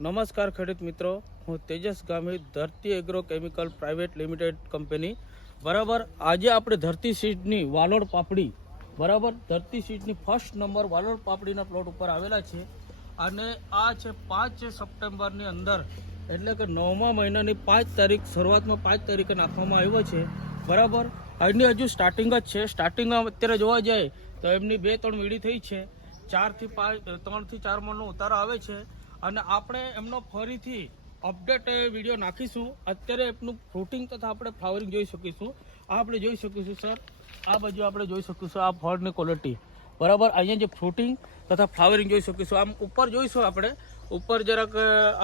નમસ્કાર ખેડૂત મિત્રો, હું Tejas Gami, Dharti agro chemical private limited company. બરાબર, આજે આપણે ધરતી સીડની વાલોડ પાપડી, બરાબર, ધરતી સીડની ફર્સ્ટ નંબર વાલોડ પાપડીના પ્લોટ ઉપર આવેલા છે. અને આ છે 5 સપ્ટેમ્બરની અંદર, એટલે કે 9મા મહિનાની 5 તારીખ, શરૂઆતમાં 5 તારીખે નાખવામાં આવ્યો છે. બરાબર, આજની હજુ સ્ટાર્ટિંગ જ છે. સ્ટાર્ટિંગમાં અત્યારે જોવા જાય તો એમની 2-3 વીડી થઈ છે. 3 થી 4 મણનો ઉતારો આવે છે. અને આપણે એમનો ફરીથી અપડેટ વિડીયો નાખીશું. અત્યારે એમનું ફ્રૂટિંગ તથા આપણે ફ્લાવરિંગ જોઈ શકીશું. આ આપણે જોઈ શકીશું સર, આ બાજુ આપણે જોઈ શકીશું આ ફળની ક્વોલિટી. બરાબર, અહીંયા જે ફ્રૂટિંગ તથા ફ્લાવરિંગ જોઈ શકીશું. આમ ઉપર જોઈશું, આપણે ઉપર જરાક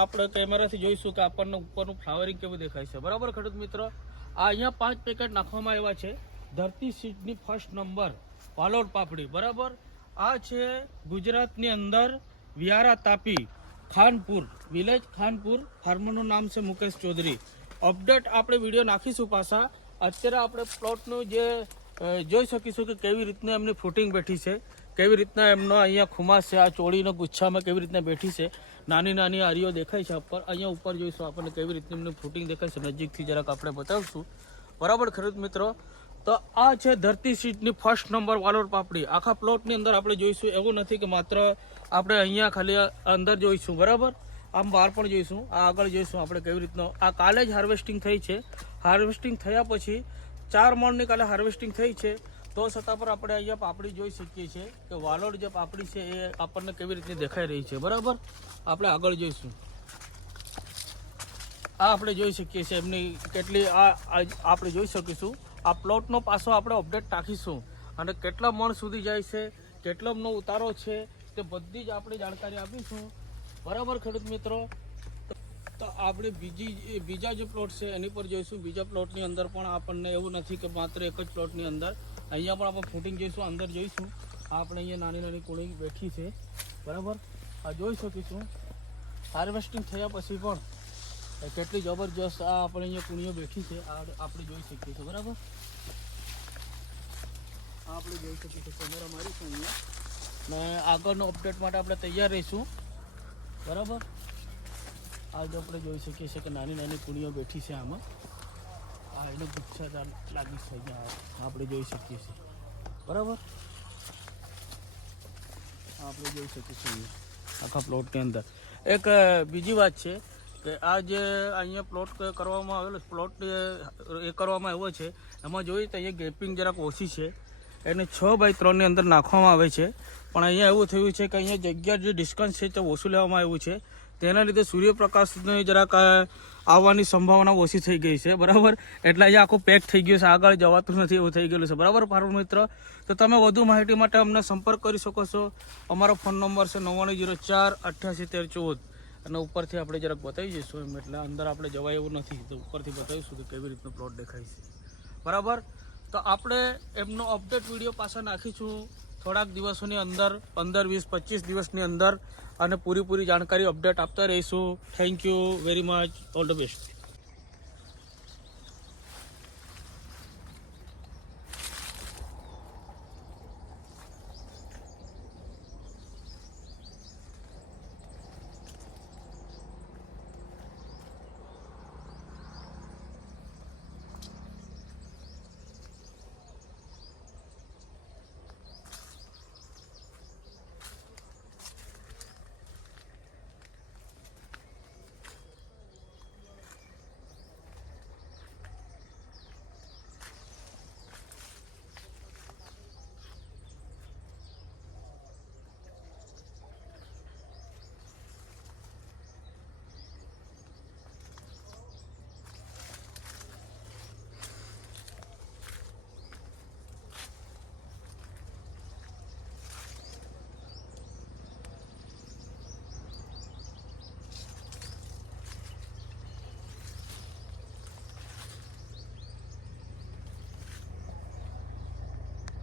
આપણે કેમેરાથી જોઈશું કે આપણને ઉપરનું ફ્લાવરિંગ કેવું દેખાય છે. બરાબર ખેડૂત મિત્રો, આ અહીંયા 5 પેકેટ નાખવામાં આવ્યા છે ધરતી સીડની ફર્સ્ટ નંબર વાલોડ પાપડી. બરાબર, આ છે ગુજરાતની અંદર વિયારા તાપી, ખાનપુર વિલેજ, ખાનપુર. ફાર્મરનું નામ છે મુકેશ ચૌધરી. અપડેટ આપણે વિડીયો નાખીશું પાછા. અત્યારે આપણે પ્લોટનું જે જોઈ શકીશું કે કેવી રીતના એમની ફ્રૂટિંગ બેઠી છે, કેવી રીતના એમનો અહીંયા ખુમાસ છે, આ ચોળીનો ગુચ્છામાં કેવી રીતના બેઠી છે. નાની નાની આરીઓ દેખાય છે ઉપર. અહીંયા ઉપર જોઈશું આપણને કેવી રીતની એમની ફ્રૂટિંગ દેખાય છે. નજીકથી જરાક આપણે બતાવશું. બરાબર ખેડૂત મિત્રો, તો આ છે ધરતી સીડની ફર્સ્ટ નંબર વાલોડ પાપડી. આખા પ્લોટની અંદર આપણે જોઈશું. એવું નથી કે માત્ર આપણે અહીંયા ખાલી અંદર જોઈશું. બરાબર, આમ બહાર પણ જોઈશું. આ આગળ જોઈશું આપણે કેવી રીતનો. આ કાલે જ હાર્વેસ્ટિંગ થઈ છે. હાર્વેસ્ટિંગ થયા પછી 4 મણની કાલે હાર્વેસ્ટિંગ થઈ છે. તો છતાં પણ આપણે અહીંયા પાપડી જોઈ શકીએ છીએ કે વાલોડ જે પાપડી છે એ આપણને કેવી રીતની દેખાઈ રહી છે. બરાબર, આપણે આગળ જોઈશું. આ આપણે જોઈ શકીએ છીએ એમની કેટલી, આ આપણે જોઈ શકીશું. આ પ્લોટનો પાછો આપણે અપડેટ નાખીશું અને કેટલા મણ સુધી જાય છે, કેટલો મણનો ઉતારો છે, તે બધી જ આપણે જાણકારી આપીશું. બરાબર ખેડૂત મિત્રો, તો આપણે બીજા જે પ્લોટ છે એની પર જોઈશું. બીજા પ્લોટની અંદર પણ આપણને એવું નથી કે માત્ર એક જ પ્લોટની અંદર, અહીંયા પણ આપણે ફૂટિંગ જોઈશું, અંદર જોઈશું. આપણે અહીંયા નાની નાની કુણી બેઠી છે. બરાબર, આ જોઈ શકીશું. હાર્વેસ્ટિંગ થયા પછી પણ કેટલી જબરજસ્ત આ આપણે અહીંયા કુણીઓ બેઠી છે, આ આપણે જોઈ શકીએ છીએ. બરાબર, આ આપણે જોઈ શકીએ છીએ. કેમેરા મારીશું અહીંયા ને આગળનો અપડેટ માટે આપણે તૈયાર રહીશું. બરાબર, આજે આપણે જોઈ શકીએ છીએ કે નાની નાની કુણીઓ બેઠી છે આમાં. આ એને ગુચ્છા લાગી છે અહીંયા આપણે જોઈ શકીએ છીએ. બરાબર, આપણે જોઈ શકીએ છીએ અહીંયા આખા પ્લોટની અંદર. એક બીજી વાત છે કે આ જે અહીંયા પ્લોટ કરવામાં આવેલો, પ્લોટ એ કરવામાં આવ્યો છે, એમાં જોઈએ તો અહીંયા ગેપિંગ જરાક ઓછી છે. એને 6x3ની અંદર નાખવામાં આવે છે. પણ અહીંયા એવું થયું છે કે અહીંયા જગ્યા જે ડિસ્ટન્સ છે તે ઓછું લેવામાં આવ્યું છે. તેના લીધે સૂર્યપ્રકાશની જરાક આવવાની સંભાવના ઓછી થઈ ગઈ છે. બરાબર, એટલે અહીંયા આખું પેક થઈ ગયું છે, આગળ જવાતું નથી એવું થઈ ગયેલું છે. બરાબર ફાર્મર મિત્ર, તો તમે વધુ માહિતી માટે અમને સંપર્ક કરી શકો છો. અમારો ફોન નંબર છે 9904881314. અને ઉપરથી આપણે જરાક બતાવી જઈશું એમ, એટલે અંદર આપણે જવાય એવું નથી, તો ઉપરથી બતાવીશું કે કેવી રીતનો પ્લોટ દેખાય છે. બરાબર, તો આપણે એમનો અપડેટ વિડીયો પાછા નાખીશું થોડાક દિવસોની અંદર, 15, 20, 25 દિવસની અંદર. અને પૂરી જાણકારી અપડેટ આપતા રહીશું. Thank you very much, all the best.